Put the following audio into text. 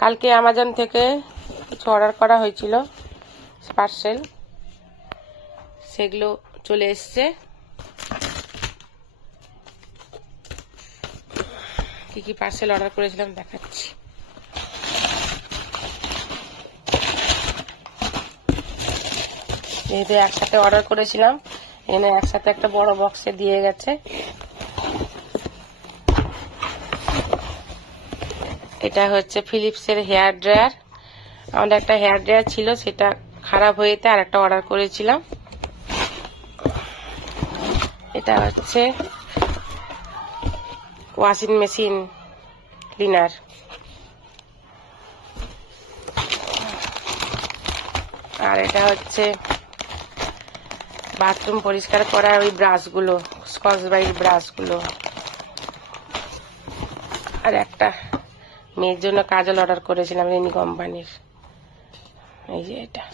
কালকে অ্যামাজন থেকে কিছু অর্ডার করা হয়েছিল পার্সেল, সেগুলো চলে এসছে। কি কি পার্সেল অর্ডার করেছিলাম দেখাচ্ছি। যেহেতু একসাথে অর্ডার করেছিলাম, এখানে একসাথে একটা বড় বক্সে দিয়ে গেছে। এটা হচ্ছে ফিলিপসের হেয়ার ড্রায়ার। আমাদের একটা হেয়ার ড্রায়ার ছিল, সেটা খারাপ হয়েতে আর একটা অর্ডার করেছিলাম। এটা হচ্ছে ওয়াশিং মেশিন ক্লিনার। আর এটা হচ্ছে বাথরুম পরিষ্কার করা ওই ব্রাশগুলো, স্কচ ব্রাইট ব্রাশগুলো। আর একটা মেয়ের জন্য কাজল অর্ডার করেছিলাম রেনি কোম্পানির, এই যে এটা।